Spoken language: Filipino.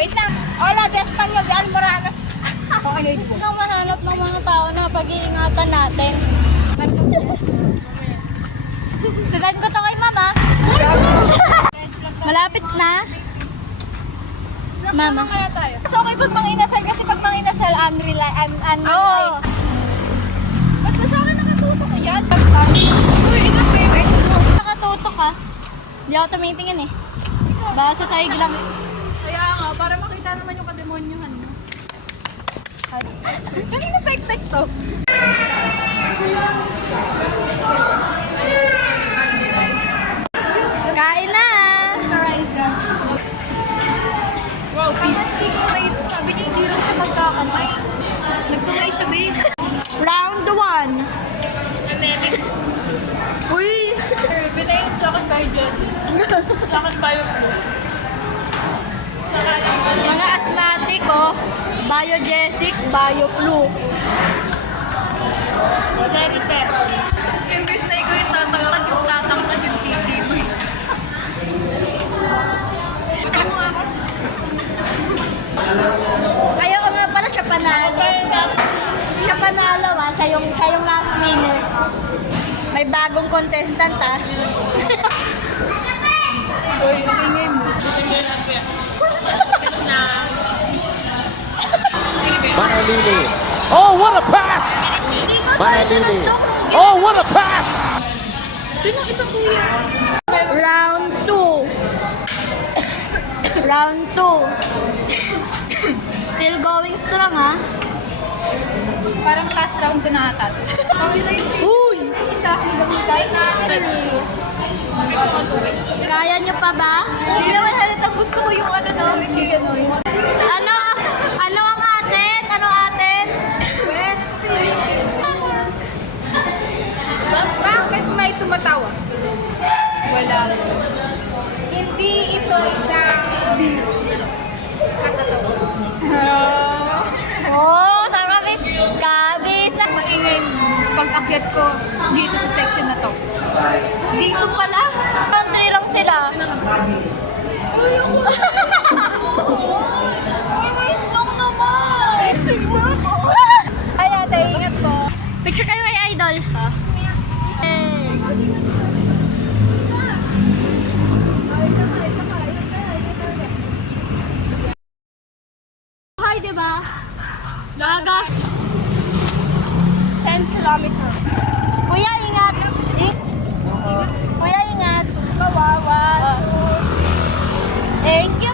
Wait lang. Hola, de Espanyol, de Almoranas. Okay, po. Nang mahanap ng mga tao na pag-iingatan natin. Sasabihin ko to kay mama. Malapit na. Mama. So okay pag manginasal kasi pag manginasal unreliable. Oo. Ba't ba sa akin nakatutok yan? Uy, ina favorite mo. Nakatutok ha. Hindi ako tumitingin eh. Baka sa sahig lang. Kaya nga, para makita naman yung kademonyohan mo. Kanina pa expect to? Kain na! Wow, peace. Wait, sabi niya hindi rin siya magkakamay. Nagkamay siya, babe. Round 1. Uy! Binayin sa akin tayo dyan. Sa akin tayo blue. Mga asthmatic oh. Biogesic, BioFlu. Cherry pep. Imbis na ikaw yung tatangkad yung titi mo. Ano nga ako? Ayaw nga pala siya panalo. Siya panalo ah. Kayong last winner. May bagong contestant ah. Uy, nakingay mo. Manalili. Oh, what a pass! Manalili. Oh, what a pass! Sino isang kuya? Round 2. Round 2. Still going strong ha. Parang last round ko na ata. Sabi na yung Uy! isa akong gamitin natin. Kaya nyo pa ba? Hindi naman halatang gusto ko yung ano no, Ricky Ganoy. Ano? Ano ang atin? Ano atin? West Philippines. Bakit may tumatawa? Wala po. Hindi ito isang biro. Oh, sa kabis. Kabis. Maingay pag-akyat ko dito sa section na to. Dito pala. Country lang sila. Uy, ako wait lang naman. Sige mo ako. Ay, ate, ingat po. Picture kayo kay Idol. Hi, diba? Laga. 10 kilometers. Kuya, ingat. Kuya, ingat. Kawawa. Thank you.